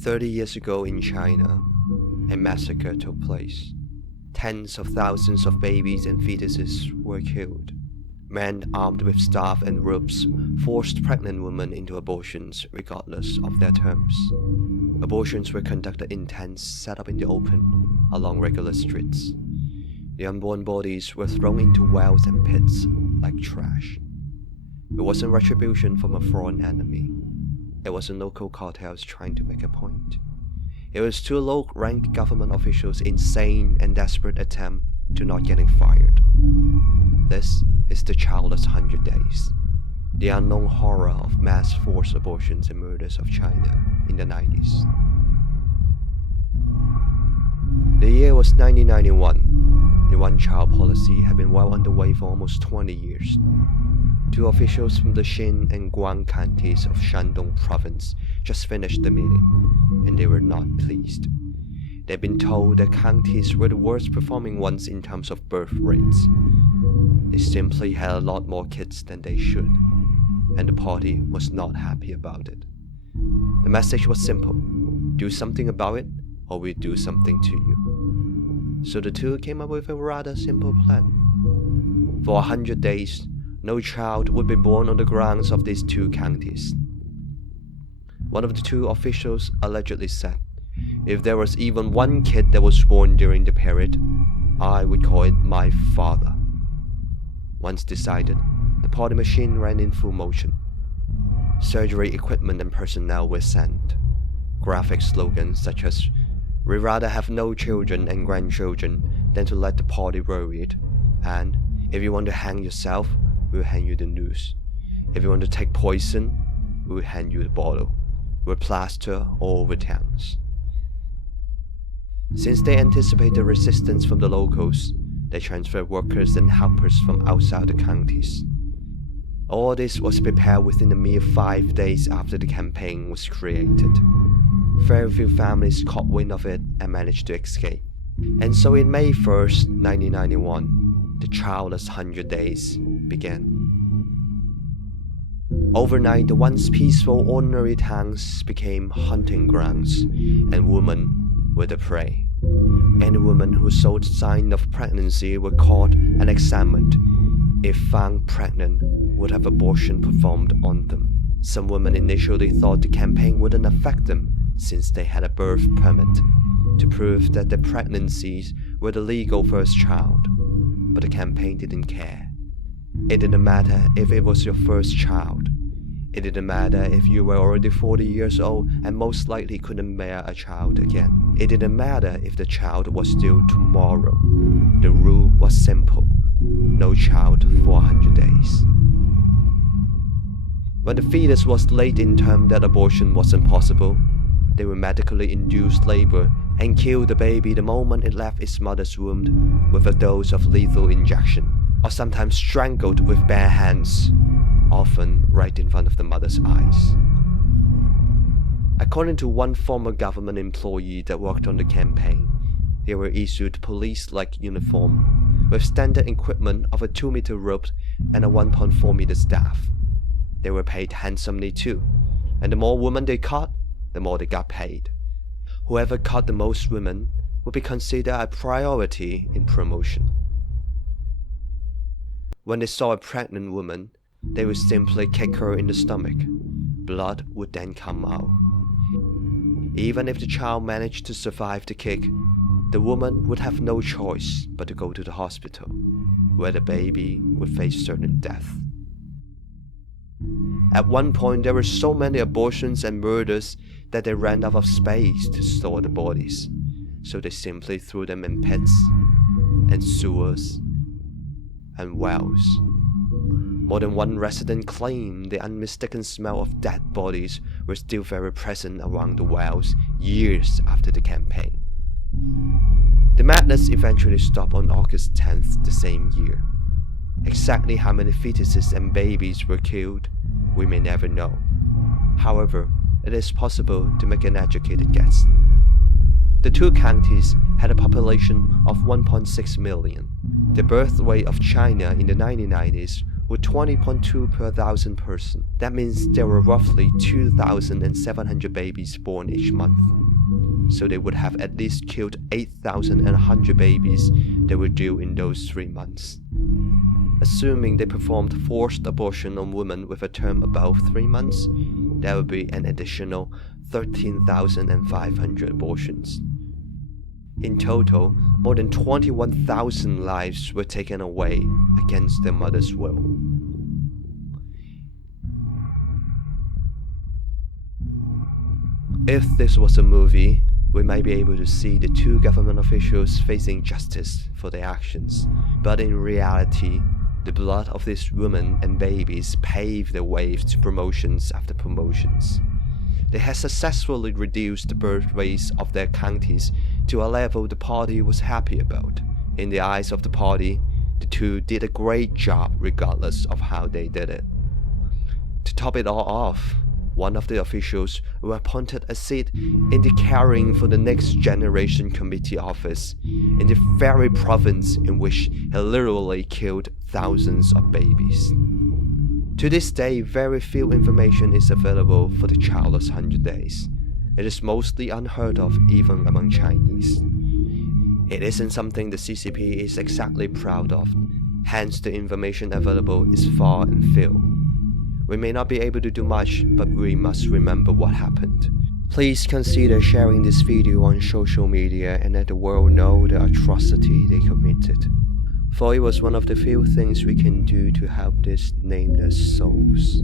30 years ago in China, a massacre took place. Tens of thousands of babies and fetuses were killed. Men armed with staff and ropes forced pregnant women into abortions regardless of their terms. Abortions were conducted in tents set up in the open along regular streets. The unborn bodies were thrown into wells and pits like trash. It wasn't retribution from a foreign enemy. It wasn't local cartels trying to make a point. It was two low-ranked government officials' insane and desperate attempt to not getting fired. This is the Childless 100 Days, the unknown horror of mass forced abortions and murders of China in the 90s. The year was 1991. The one-child policy had been well underway for almost 20 years. Two officials from the Xin and Guan counties of Shandong province just finished the meeting, and they were not pleased. They'd been told that counties were the worst performing ones in terms of birth rates. They simply had a lot more kids than they should, and the party was not happy about it. The message was simple: do something about it, or we'll do something to you. So the two came up with a rather simple plan. For 100 days, no child would be born on the grounds of these two counties. One of the two officials allegedly said, "If there was even one kid that was born during the period, I would call it my father." Once decided, the party machine ran in full motion. Surgery equipment and personnel were sent. Graphic slogans such as, "We'd rather have no children and grandchildren than to let the party worry it," and "If you want to hang yourself, we'll hand you the noose. If you want to take poison, we'll hand you the bottle," were plastered all over towns. Since they anticipated resistance from the locals, they transferred workers and helpers from outside the counties. All this was prepared within a mere 5 days after the campaign was created. Very few families caught wind of it and managed to escape. And so in May 1st, 1991, the Childless 100 Days began. Overnight, the once peaceful, ordinary towns became hunting grounds, and women were the prey. Any women who showed signs of pregnancy were caught and examined. If found pregnant, would have abortion performed on them. Some women initially thought the campaign wouldn't affect them since they had a birth permit to prove that their pregnancies were the legal first child. But the campaign didn't care. It didn't matter if it was your first child. It didn't matter if you were already 40 years old and most likely couldn't bear a child again. It didn't matter if the child was due tomorrow. The rule was simple: no child for 100 days. When the fetus was late in term that abortion wasn't possible, they would medically induce labor and kill the baby the moment it left its mother's womb with a dose of lethal injection, or sometimes strangled with bare hands, often right in front of the mother's eyes. According to one former government employee that worked on the campaign, they were issued police-like uniform with standard equipment of a 2-meter rope and a 1.4-meter staff. They were paid handsomely too, and the more women they caught, the more they got paid. Whoever caught the most women would be considered a priority in promotion. When they saw a pregnant woman, they would simply kick her in the stomach. Blood would then come out. Even if the child managed to survive the kick, the woman would have no choice but to go to the hospital, where the baby would face certain death. At one point, there were so many abortions and murders that they ran out of space to store the bodies, so they simply threw them in pits and sewers and wells. More than one resident claimed the unmistaken smell of dead bodies were still very present around the wells years after the campaign. The madness eventually stopped on August 10th the same year. Exactly how many fetuses and babies were killed, we may never know. However, it is possible to make an educated guess. The two counties had a population of 1.6 million. The birth rate of China in the 1990s with 20.2 per thousand person. That means there were roughly 2,700 babies born each month. So they would have at least killed 8,100 babies that were due in those 3 months. Assuming they performed forced abortion on women with a term above 3 months, there would be an additional 13,500 abortions. In total, more than 21,000 lives were taken away against their mother's will. If this was a movie, we might be able to see the 2 government officials facing justice for their actions. But in reality, the blood of these women and babies paved the way to promotions after promotions. They had successfully reduced the birth rates of their counties to a level the party was happy about. In the eyes of the party, the 2 did a great job regardless of how they did it. To top it all off, one of the officials who appointed a seat in the Caring for the Next Generation Committee office in the very province in which he literally killed thousands of babies. To this day, very few information is available for the Childless 100 days. It is mostly unheard of even among Chinese. It isn't something the CCP is exactly proud of, hence the information available is far and few. We may not be able to do much, but we must remember what happened. Please consider sharing this video on social media and let the world know the atrocity they committed. For it was one of the few things we can do to help these nameless souls.